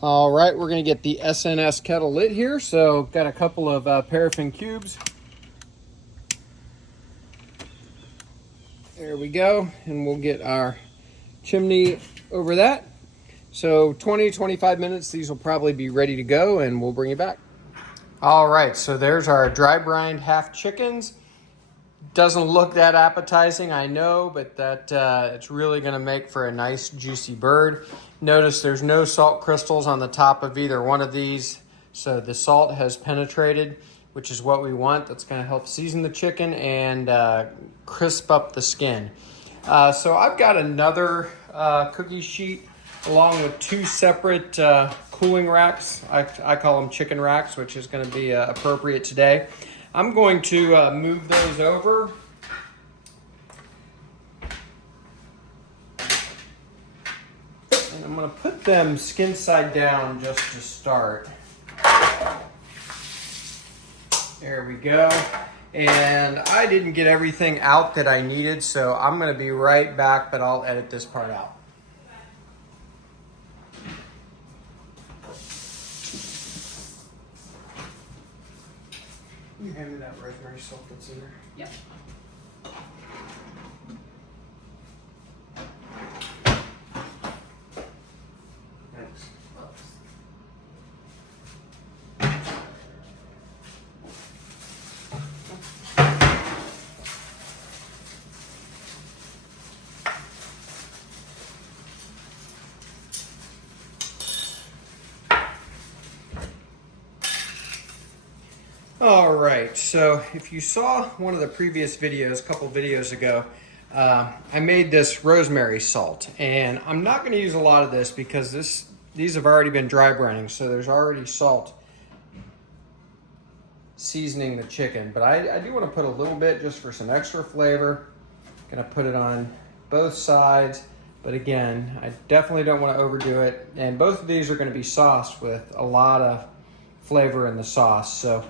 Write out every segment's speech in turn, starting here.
All right, we're gonna get the SNS kettle lit here. So got a couple of paraffin cubes. There we go. And we'll get our chimney over that. So 20-25 minutes, these will probably be ready to go and we'll bring you back. All right, so there's our dry brined half chickens. Doesn't look that appetizing, I know, but that it's really gonna make for a nice juicy bird. Notice there's no salt crystals on the top of either one of these, so the salt has penetrated, which is what we want. That's gonna help season the chicken and crisp up the skin. So I've got another cookie sheet along with two separate cooling racks. I call them chicken racks, which is gonna be appropriate today. I'm going to move those over. And I'm going to put them skin side down just to start. There we go. And I didn't get everything out that I needed, so I'm going to be right back, but I'll edit this part out. You hand me that rosemary salt that's in there? Yep. Thanks. All right, so if you saw one of the previous videos, a couple videos ago, I made this rosemary salt, and I'm not going to use a lot of this because these have already been dry brining, so there's already salt seasoning the chicken. But I do want to put a little bit just for some extra flavor. Going to put it on both sides, but again, I definitely don't want to overdo it. And both of these are going to be sauced with a lot of flavor in the sauce, so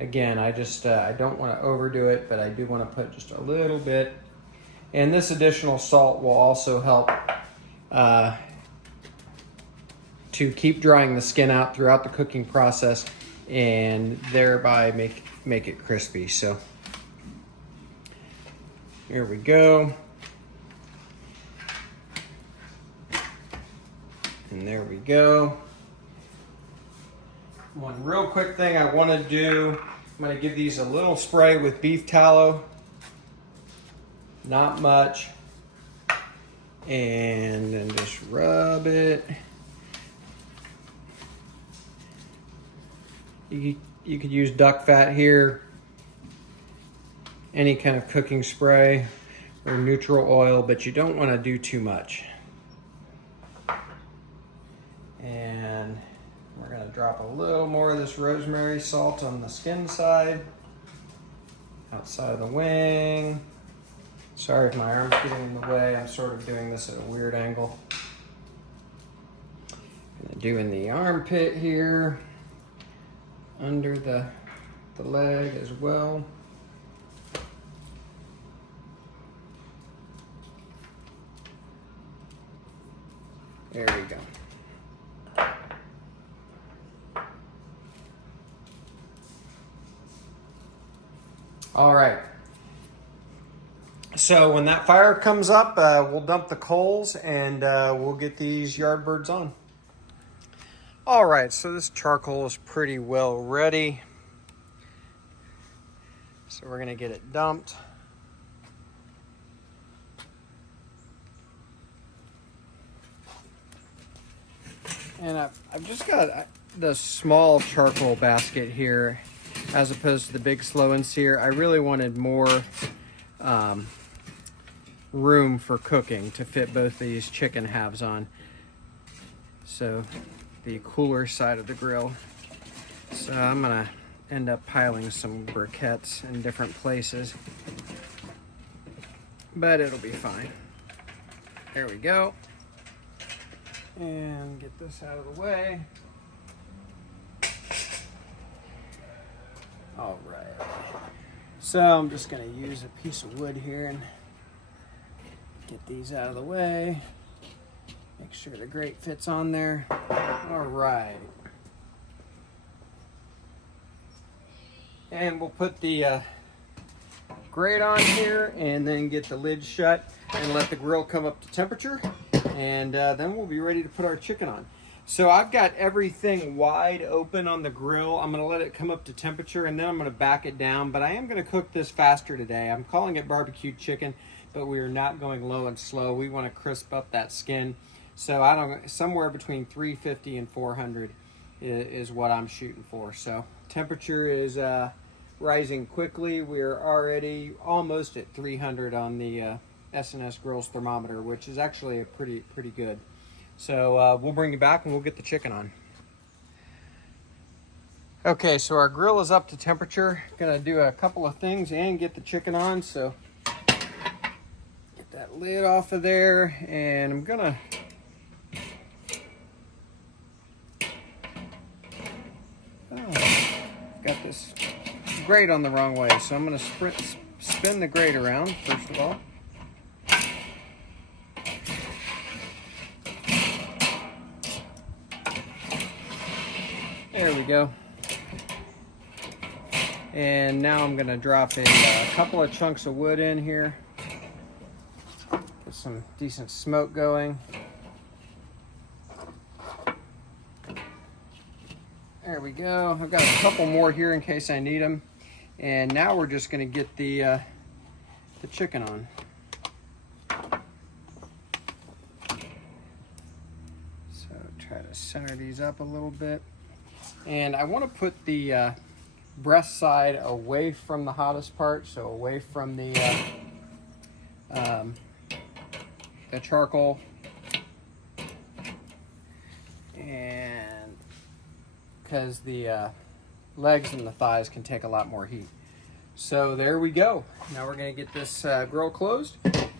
again, I don't want to overdo it, but I do want to put just a little bit. And this additional salt will also help to keep drying the skin out throughout the cooking process and thereby make it crispy. So here we go. And there we go. One real quick thing I want to do, I'm going to give these a little spray with beef tallow. Not much. And then just rub it. You could use duck fat here. Any kind of cooking spray or neutral oil, but you don't want to do too much. And we're going to drop a little more of this rosemary salt on the skin side, outside of the wing. Sorry if my arm's getting in the way. I'm sort of doing this at a weird angle. Doing the armpit here, under the leg as well. There we go. All right. So when that fire comes up, we'll dump the coals and we'll get these yardbirds on. All right, so this charcoal is pretty well ready. So we're gonna get it dumped. And I've just got the small charcoal basket here as opposed to the big slow and sear. I really wanted more room for cooking to fit both these chicken halves on. So the cooler side of the grill. So I'm gonna end up piling some briquettes in different places, but it'll be fine. There we go. And get this out of the way. All right. So I'm just gonna use a piece of wood here and get these out of the way. Make sure the grate fits on there. All right. And we'll put the grate on here and then get the lid shut and let the grill come up to temperature. And then we'll be ready to put our chicken on. So I've got everything wide open on the grill. I'm gonna let it come up to temperature and then I'm gonna back it down, but I am gonna cook this faster today. I'm calling it BBQ chicken, but we are not going low and slow. We wanna crisp up that skin. So somewhere between 350 and 400 is what I'm shooting for. So temperature is rising quickly. We're already almost at 300 on the S&S Grills thermometer, which is actually pretty good. So we'll bring you back and we'll get the chicken on. Okay, so our grill is up to temperature. Gonna do a couple of things and get the chicken on. So get that lid off of there, and I'm gonna got this grate on the wrong way, so I'm gonna spin the grate around first of all. There we go. And now I'm gonna drop a couple of chunks of wood in here. Get some decent smoke going. There we go. I've got a couple more here in case I need them. And now we're just gonna get the chicken on. So try to center these up a little bit. And I want to put the breast side away from the hottest part, so away from the charcoal, and because the legs and the thighs can take a lot more heat. So there we go. Now we're going to get this grill closed,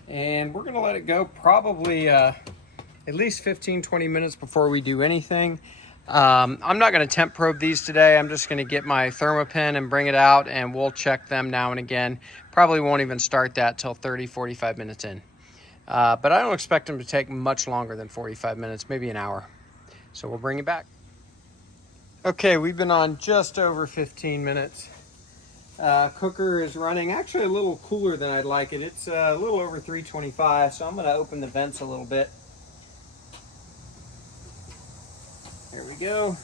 and we're going to let it go probably at least 15-20 minutes before we do anything. I'm not going to temp probe these today. I'm just going to get my thermopin and bring it out, and we'll check them now and again. Probably won't even start that till 30-45 minutes in. But I don't expect them to take much longer than 45 minutes, maybe an hour. So we'll bring it back. Okay, we've been on just over 15 minutes. Cooker is running actually a little cooler than I'd like it. It's a little over 325, so I'm going to open the vents a little bit. There we go.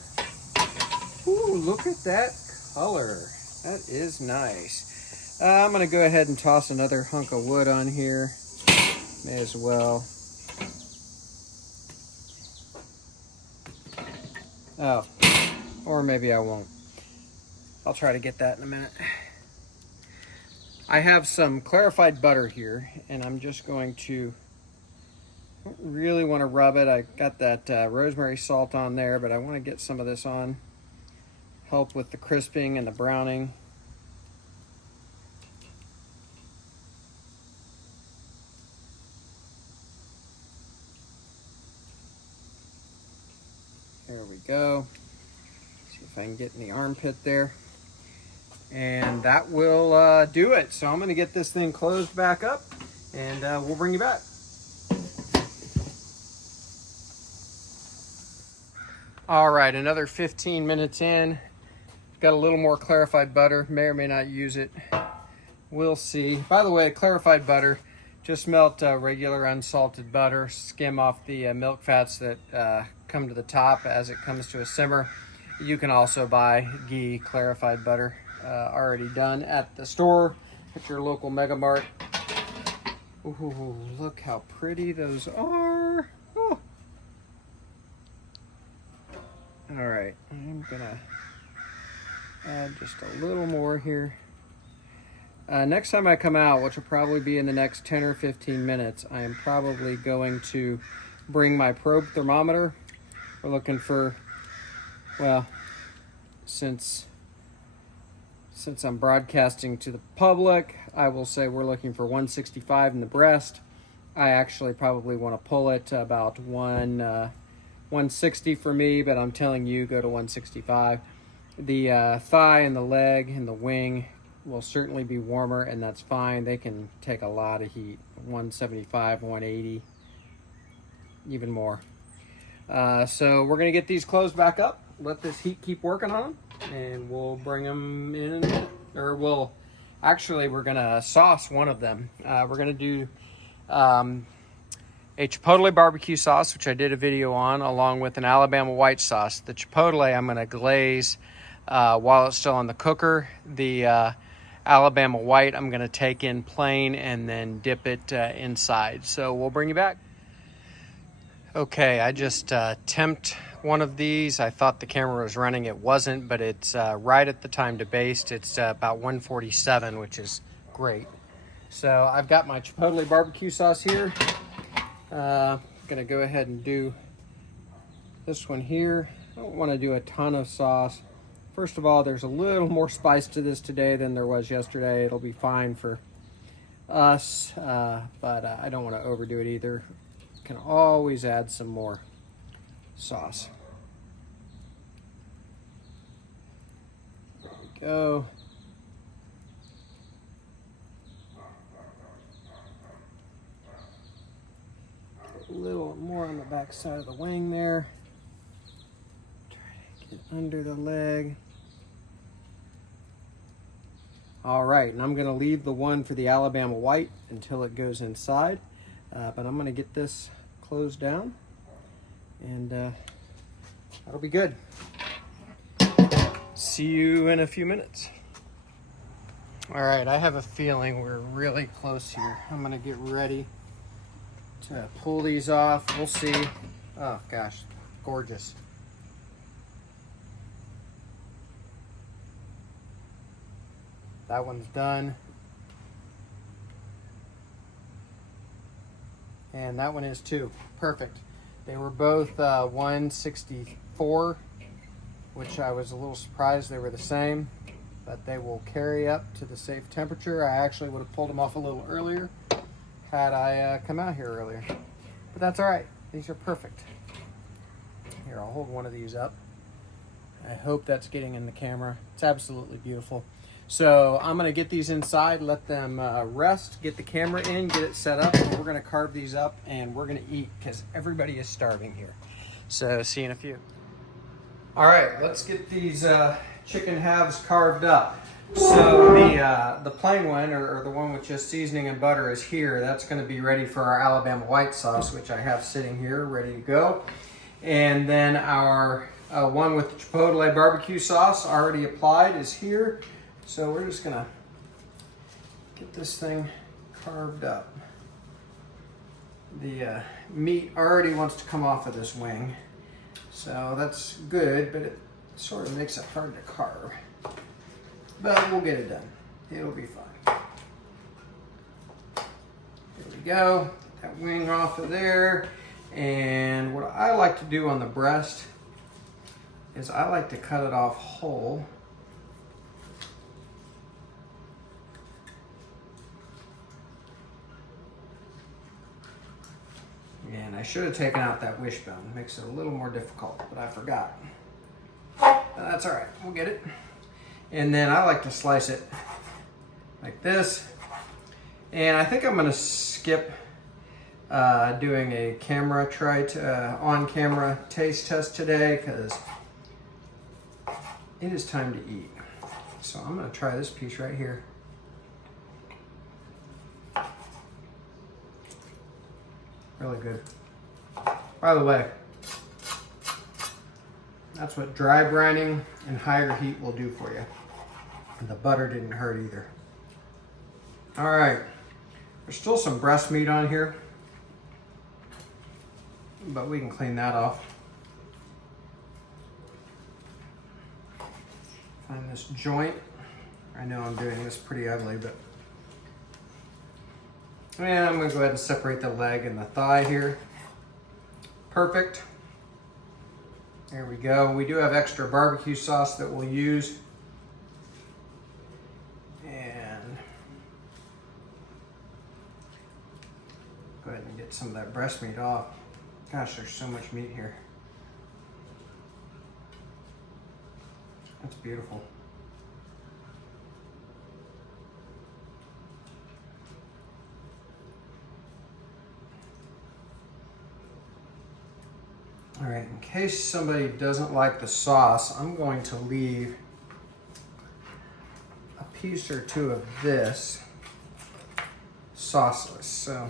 Ooh, look at that color. That is nice. I'm going to go ahead and toss another hunk of wood on here. May as well. Oh, or maybe I won't. I'll try to get that in a minute. I have some clarified butter here, and I'm just going to, I don't really want to rub it. I got that rosemary salt on there, but I want to get some of this on. Help with the crisping and the browning. There we go. See if I can get in the armpit there. And that will do it. So I'm going to get this thing closed back up, and we'll bring you back. All right, another 15 minutes in. Got a little more clarified butter. May or may not use it. We'll see. By the way, clarified butter, just melt regular unsalted butter, skim off the milk fats that come to the top as it comes to a simmer. You can also buy ghee clarified butter already done at the store, at your local Mega Mart. Ooh, look how pretty those are. Oh. All right, I'm gonna add just a little more here. Next time I come out, which will probably be in the next 10 or 15 minutes, I am probably going to bring my probe thermometer. We're looking for, well, since I'm broadcasting to the public, I will say we're looking for 165 in the breast. I actually probably want to pull it to about 160 for me, but I'm telling you, go to 165. The thigh and the leg and the wing will certainly be warmer, and that's fine. They can take a lot of heat, 175, 180, even more. So we're gonna get these closed back up, let this heat keep working on them, and we'll bring them in a minute. Or we're gonna sauce one of them. We're gonna do a Chipotle barbecue sauce, which I did a video on, along with an Alabama white sauce. The Chipotle I'm gonna glaze while it's still in the cooker. The Alabama white I'm gonna take in plain and then dip it inside. So we'll bring you back. Okay, I just temped one of these. I thought the camera was running. It wasn't, but it's right at the time to baste. It's about 147, which is great. So I've got my Chipotle barbecue sauce here. Gonna go ahead and do this one here. I don't want to do a ton of sauce. First of all, there's a little more spice to this today than there was yesterday. It'll be fine for us, but I don't want to overdo it either. Can always add some more sauce. There we go. A little more on the back side of the wing there. Try to get under the leg. All right, and I'm gonna leave the one for the Alabama white until it goes inside, but I'm gonna get this closed down, and that'll be good. See you in a few minutes. All right, I have a feeling we're really close here. I'm gonna get ready to pull these off. We'll see. Oh gosh, gorgeous. That one's done. And that one is too. Perfect. They were both 164, which I was a little surprised they were the same, but they will carry up to the safe temperature. I actually would have pulled them off a little earlier had I come out here earlier, but that's all right. These are perfect. Here, I'll hold one of these up. I hope that's getting in the camera. It's absolutely beautiful. So I'm gonna get these inside, let them rest, get the camera in, get it set up, and we're gonna carve these up and we're gonna eat because everybody is starving here. So see you in a few. All right, let's get these chicken halves carved up. So the plain one, or the one with just seasoning and butter, is here. That's gonna be ready for our Alabama white sauce, which I have sitting here ready to go. And then our one with the Chipotle barbecue sauce already applied is here. So we're just gonna get this thing carved up. The meat already wants to come off of this wing, so that's good, but it sort of makes it hard to carve. But we'll get it done. It'll be fine. There we go. Get that wing off of there. And what I like to do on the breast is I like to cut it off whole. And I should have taken out that wishbone. Makes it a little more difficult, but I forgot. That's all right, we'll get it. And then I like to slice it like this. And I think I'm gonna skip doing a on-camera taste test today because it is time to eat. So I'm gonna try this piece right here. Really good. By the way, that's what dry brining and higher heat will do for you. And the butter didn't hurt either. All right, there's still some breast meat on here, but we can clean that off. Find this joint. I know I'm doing this pretty ugly, but and I'm gonna go ahead and separate the leg and the thigh here. Perfect. There we go. We do have extra barbecue sauce that we'll use. And go ahead and get some of that breast meat off. Gosh, there's so much meat here. That's beautiful. All right, in case somebody doesn't like the sauce, I'm going to leave a piece or two of this sauceless. So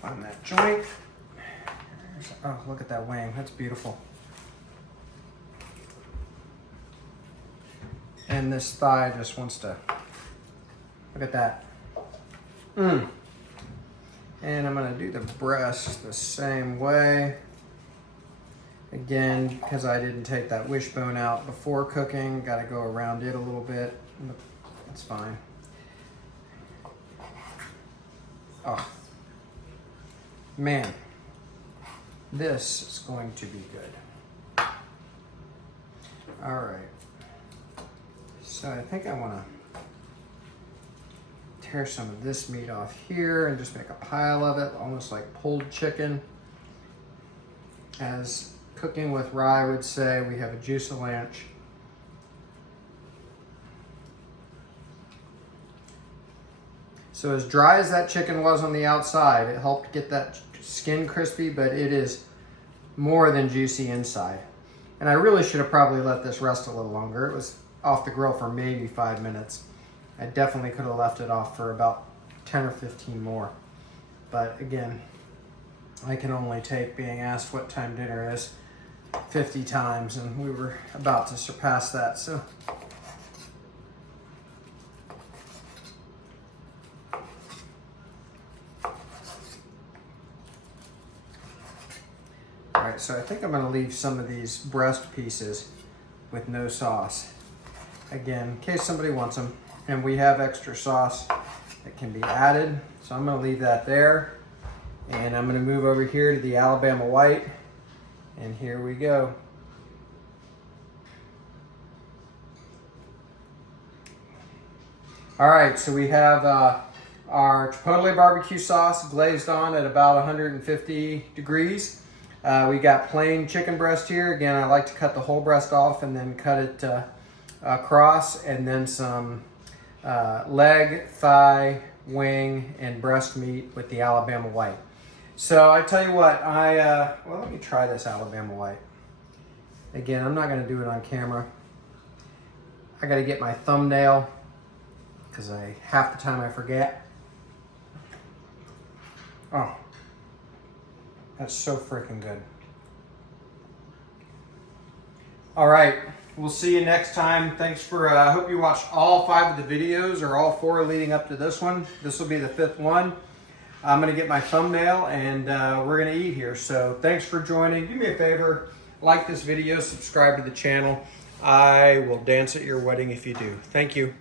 find that joint. Oh, look at that wing. That's beautiful. And this thigh just wants to, look at that. And I'm gonna do the breast the same way. Again, because I didn't take that wishbone out before cooking, gotta go around it a little bit. That's fine. Oh, man, this is going to be good. All right, so I think I wanna tear some of this meat off here and just make a pile of it, almost like pulled chicken. As Cooking with Rye would say, we have a juice of lanch. So as dry as that chicken was on the outside, it helped get that skin crispy, but it is more than juicy inside. And I really should have probably let this rest a little longer. It was off the grill for maybe 5 minutes. I definitely could have left it off for about 10 or 15 more. But again, I can only take being asked what time dinner is 50 times, and we were about to surpass that. So all right, so I think I'm going to leave some of these breast pieces with no sauce. Again, in case somebody wants them. And we have extra sauce that can be added. So I'm going to leave that there. And I'm going to move over here to the Alabama white. And here we go. All right, so we have our Chipotle barbecue sauce glazed on at about 150 degrees. We got plain chicken breast here. Again, I like to cut the whole breast off and then cut it across, and then some leg, thigh, wing, and breast meat with the Alabama white. So I tell you what, well, let me try this Alabama white. Again, I'm not gonna do it on camera. I gotta get my thumbnail, because half the time I forget. Oh, that's so freaking good. All right, we'll see you next time. Thanks for, I hope you watched all 5 of the videos, or all 4 leading up to this one. This will be the 5th one. I'm gonna get my thumbnail and we're gonna eat here. So thanks for joining. Do me a favor, like this video, subscribe to the channel. I will dance at your wedding if you do. Thank you.